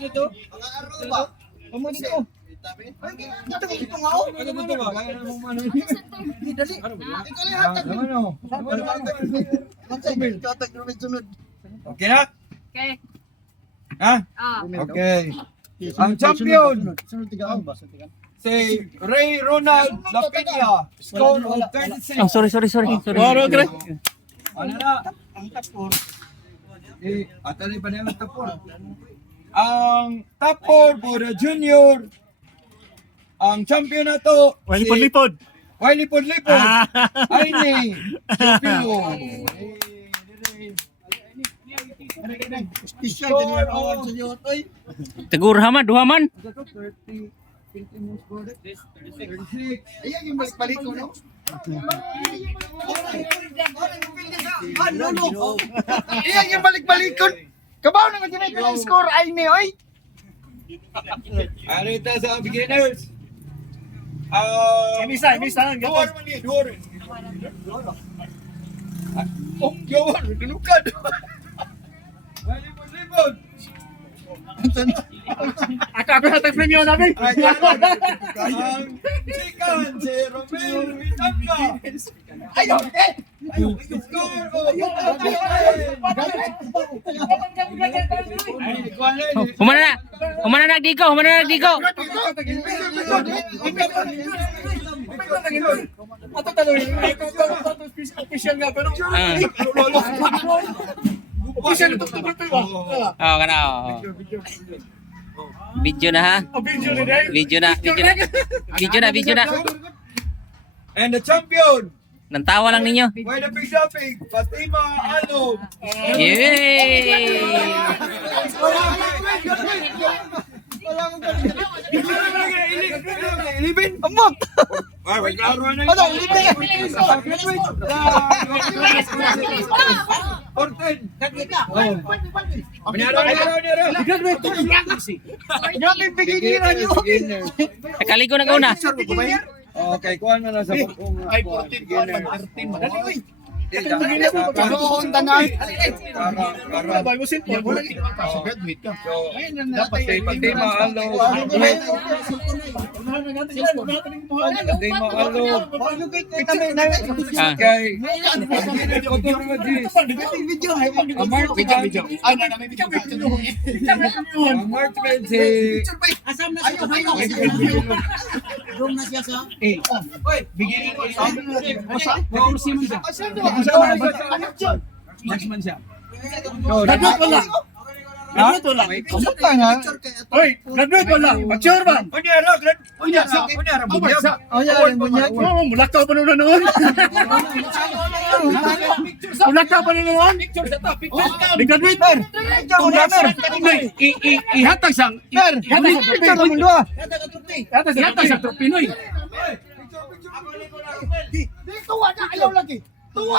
Dito. Pamuli ko. Ay, dito nga ako. Ano ba? Kaya na mong ano. Dali. Ikaw lang hatag. Tatag na sunod. Okay na? Okay. Ha? Ah. Okay. Ang champion, Sunod tigaan ba? si Ray Ronald Lapilla. Score of 36. Oh, sorry. Ano na? Ang tapor. Atali pa niya ang tapor. Ang tapor for the junior. Ang champion na to, Wali lipod. Wiley Podlipod. Ay ni. Champion. Special din yung award sa iyo. Oy. Tegur haman, duhaman. 30, 36. Ayan yung balik-balik ko, no? Iyan yung balik-balik ko. Kabaw na nga yung score ay ni, oy. Arita sa beginners. Misa. Duwar man ni, duwar. Oh, duwar, kanukad. Wiley Podlipod. Ako natag premium namin. Ang chicken, si Romel Vitanga. Ayun, eh. Score of Humana na nagdigo. Ato tanong, official nga pero official ito ba? Oh, kana. Video na ha. Video na. And the champion, Nantawa lang ninyo. by the big shopping, Fatima Alom. Yay! Ilibin. Amot! Ay, wait, klaro na Ano, ilibin ka? 14. Menyara. Grabe pigilan nyo. Kaligo na una. Okay, kuha na lang sa pagkong. Ay, 14. Karoon tanan. Dapat kay Fatima Alom. Fatima Alom. Kay Kotor Magis. Ang Mark Menzi. Kamusta nga? Graduate wala. Mature ba? Kunyara, bunyag. Oh, yan, bunyag. Oo, mulakaw pa noon. Mulakaw pa noon. Graduate ba? Ihatag sang. Picture mo mundo ah. Ihatag sang Pinoy. Dito wala ayaw lagi. Tuwa